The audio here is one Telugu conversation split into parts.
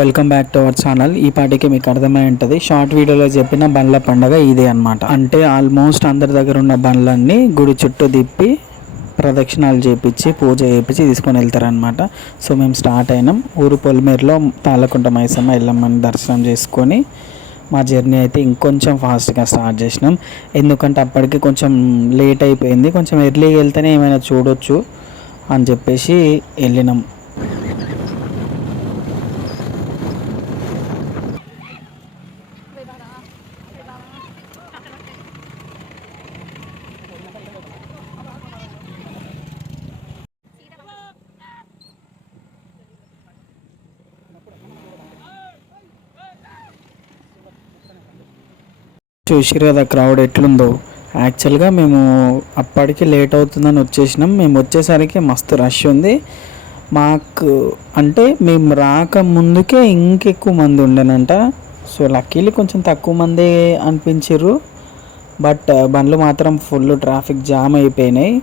Welcome back to our channel. ఈ పాటికి మీకు అర్థమై ఉంటుంది, షార్ట్ వీడియోలో చెప్పిన బండ్ల పండగ ఇదే అనమాట. అంటే ఆల్మోస్ట్ అందరి దగ్గర ఉన్న బండ్లన్నీ గుడి చుట్టూ తిప్పి ప్రదక్షిణాలు చేపించి పూజ చేయించి తీసుకొని వెళ్తారనమాట. సో మేము స్టార్ట్ అయినాం. ఊరు పొలిమేరులో తాళ్ళకుంట మైసమ్మ ఎల్లమ్మని దర్శనం చేసుకొని మా జర్నీ అయితే ఇంకొంచెం ఫాస్ట్గా స్టార్ట్ చేసినాం. ఎందుకంటే అప్పటికి కొంచెం లేట్ అయిపోయింది, కొంచెం ఎర్లీగా వెళ్తేనే ఏమైనా చూడొచ్చు అని చెప్పేసి వెళ్ళినాం. చూసిరు కదా క్రౌడ్ ఎట్లుందో. యాక్చువల్గా మేము అప్పటికి లేట్ అవుతుందని వచ్చేసినాం. మేము వచ్చేసరికి మస్తు రష్ ఉంది. మాకు అంటే మేము రాక ముందుకే ఇంకెక్కువ మంది ఉండనంట. సో లక్కీలీ కొంచెం తక్కువ మంది అనిపించారు. బట్ బండ్లు మాత్రం ఫుల్ ట్రాఫిక్ జామ్ అయిపోయినాయి.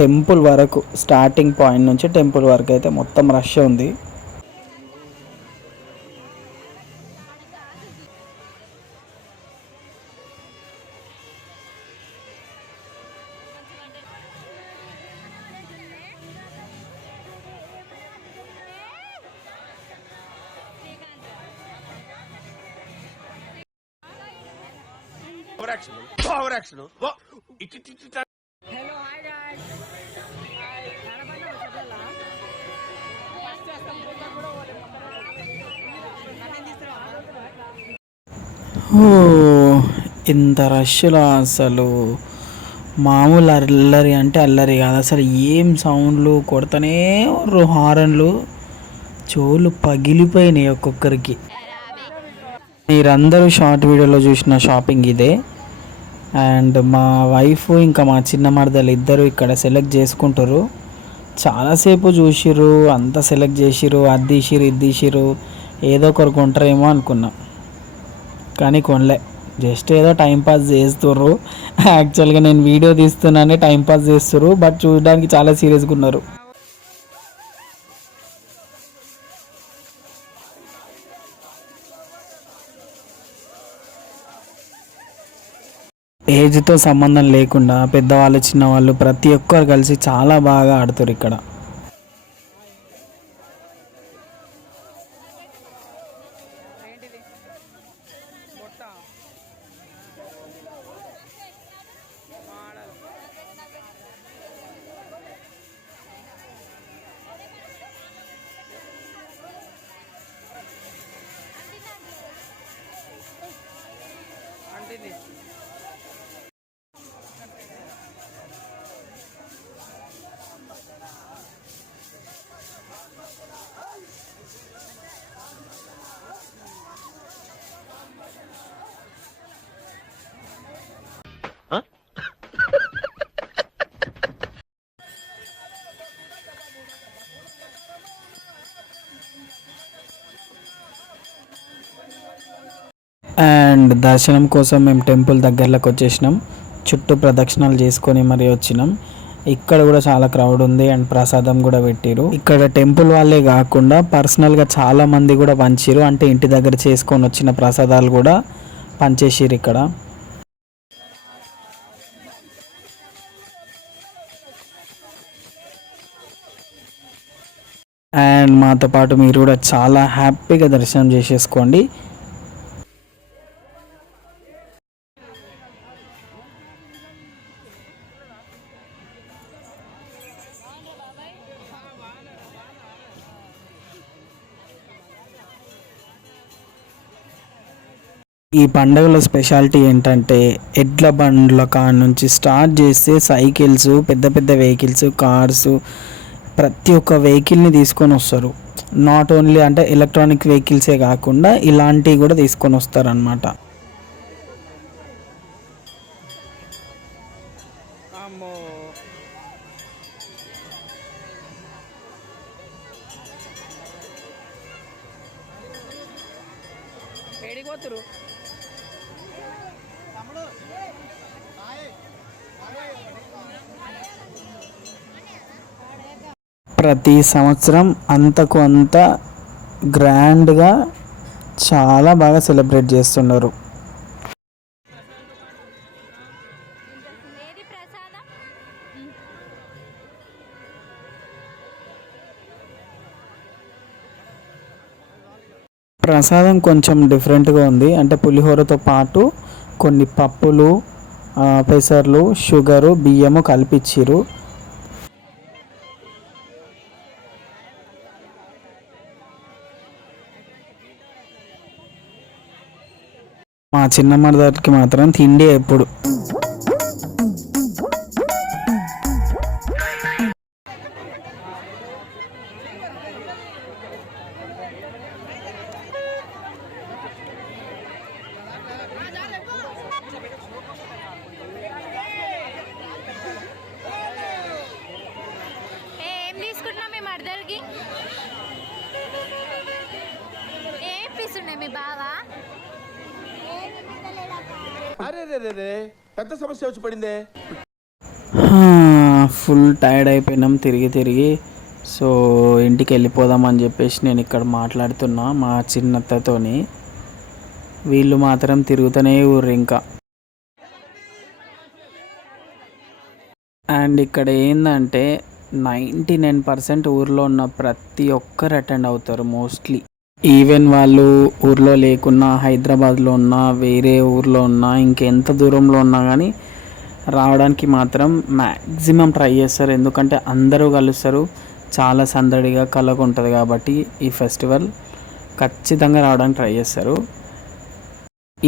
టెంపుల్ వరకు, స్టార్టింగ్ పాయింట్ నుంచి టెంపుల్ వరకు అయితే మొత్తం రష్ ఉంది. Power action. Hello, hi guys. ఇంత రష్లో అసలు మామూలు అల్లరి అంటే అల్లరి కాదు అసలు. ఏం సౌండ్లు కొడతానే హారన్లు, చెవులు పగిలిపోయినాయి ఒక్కొక్కరికి. మీరందరూ షార్ట్ వీడియోలో చూసిన షాపింగ్ ఇదే. అండ్ మా వైఫ్ ఇంకా మా చిన్న మరదలు ఇద్దరు ఇక్కడ సెలెక్ట్ చేసుకుంటారు. చాలాసేపు చూసిర్రు, అంతా సెలెక్ట్ చేసిర్రు, అది తీసిర్రు ఇది తీసిర్రు. ఏదో ఒకరు కొంటారేమో అనుకున్నాం, కానీ కొనలే. జస్ట్ ఏదో టైంపాస్ చేస్తుర్రు. యాక్చువల్గా నేను వీడియో తీస్తున్నానే టైంపాస్ చేస్తుర్రు, బట్ చూడడానికి చాలా సీరియస్గా ఉన్నారు. ఏజ్తో సంబంధం లేకుండా పెద్దవాళ్ళు చిన్నవాళ్ళు ప్రతి ఒక్కరు కలిసి చాలా బాగా ఆడుతారు ఇక్కడ. అండ్ దర్శనం కోసం మేము టెంపుల్ దగ్గరలోకి వచ్చేసినాం. చుట్టూ ప్రదక్షిణాలు చేసుకొని మరీ వచ్చినాం. ఇక్కడ కూడా చాలా క్రౌడ్ ఉంది అండ్ ప్రసాదం కూడా పెట్టిరు. ఇక్కడ టెంపుల్ వాళ్ళే కాకుండా పర్సనల్గా చాలా మంది కూడా పంచిరు. అంటే ఇంటి దగ్గర చేసుకొని వచ్చిన ప్రసాదాలు కూడా పంచేసిరు ఇక్కడ. అండ్ మాతో పాటు మీరు కూడా చాలా హ్యాపీగా దర్శనం చేసేసుకోండి. ఈ పండుగలో స్పెషాలిటీ ఏంటంటే ఎడ్ల బండ్ల కాడ నుంచి స్టార్ట్ చేస్తే సైకిల్స్, పెద్ద పెద్ద వెహికల్స్, కార్స్, ప్రతి ఒక్క వెహికల్ని తీసుకొని వస్తారు. నాట్ ఓన్లీ అంటే ఎలక్ట్రానిక్ వెహికల్సే కాకుండా ఇలాంటివి కూడా తీసుకొని వస్తారు అన్నమాట. ప్రతి సంవత్సరం అంతకు అంత గ్రాండ్గా చాలా బాగా సెలబ్రేట్ చేస్తున్నారు. ప్రసాదం కొంచెం డిఫరెంట్గా ఉంది. అంటే పులిహోరతో పాటు కొన్ని పప్పులు, పెసర్లు, షుగరు, బియ్యము కలిపిచ్చిర్రు. మా చిన్నమ్మడికి మాత్రం తిండి ఎప్పుడు. పెద్ద సమస్య వచ్చి పడిందే. ఫుల్ టైర్డ్ అయిపోయినాం తిరిగి తిరిగి. సో ఇంటికి వెళ్ళిపోదామని చెప్పేసి నేను ఇక్కడ మాట్లాడుతున్నా మా చిన్నత్తతోని. వీళ్ళు మాత్రం తిరుగుతూనే ఊర్రు ఇంకా. అండ్ ఇక్కడ ఏంటంటే 99% ఊర్లో ఉన్న ప్రతి ఒక్కరు అటెండ్ అవుతారు మోస్ట్లీ. ఈవెన్ వాళ్ళు ఊర్లో లేకున్నా, హైదరాబాద్లో ఉన్నా, వేరే ఊర్లో ఉన్నా, ఇంకెంత దూరంలో ఉన్నా కానీ రావడానికి మాత్రం మ్యాక్సిమం ట్రై చేస్తారు. ఎందుకంటే అందరూ కలుస్తారు, చాలా సందడిగా కలగా ఉంటుంది కాబట్టి ఈ ఫెస్టివల్ ఖచ్చితంగా రావడానికి ట్రై చేస్తారు.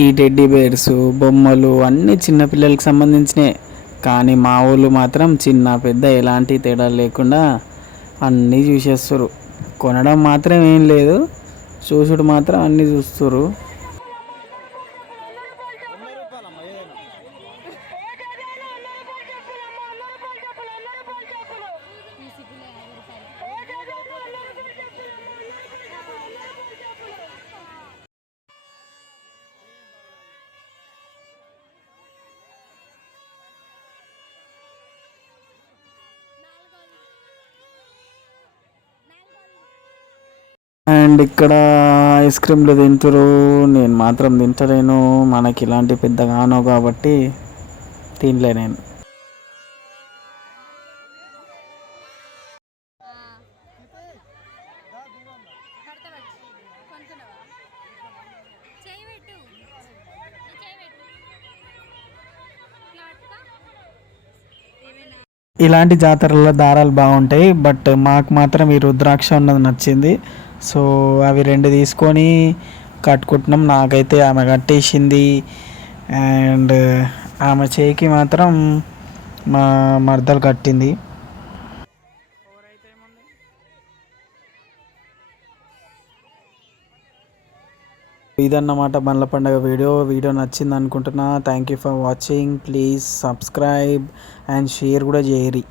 ఈ టెడ్డీ బేర్స్, బొమ్మలు అన్నీ చిన్నపిల్లలకి సంబంధించినవి. కానీ మా ఊళ్ళు మాత్రం చిన్న పెద్ద ఎలాంటి తేడా లేకుండా అన్నీ చూసేస్తారు. కొనడం మాత్రం ఏం లేదు, చూసుడు మాత్రం అన్నీ చూస్తారు. అండ్ ఇక్కడ ఐస్ క్రీమ్లు తింటారు, నేను మాత్రం తింటలేను. మనకి ఇలాంటి పెద్దగానో కాబట్టి తినలే నేను. ఇలాంటి జాతరల్లో దారాలు బాగుంటాయి, బట్ మాకు మాత్రం ఈ రుద్రాక్ష ఉన్నది నచ్చింది. సో అవి 2 తీసుకొని కట్టుకుంటున్నాం. నాకైతే ఆమె కట్టేసింది. అండ్ ఆమె చేయికి మాత్రం మా మరదలు కట్టింది. ఇదన్నమాట బండ్ల పండుగ వీడియో నచ్చింది అనుకుంటున్నా. Thank you for watching. Please subscribe and share కూడా చేయరి.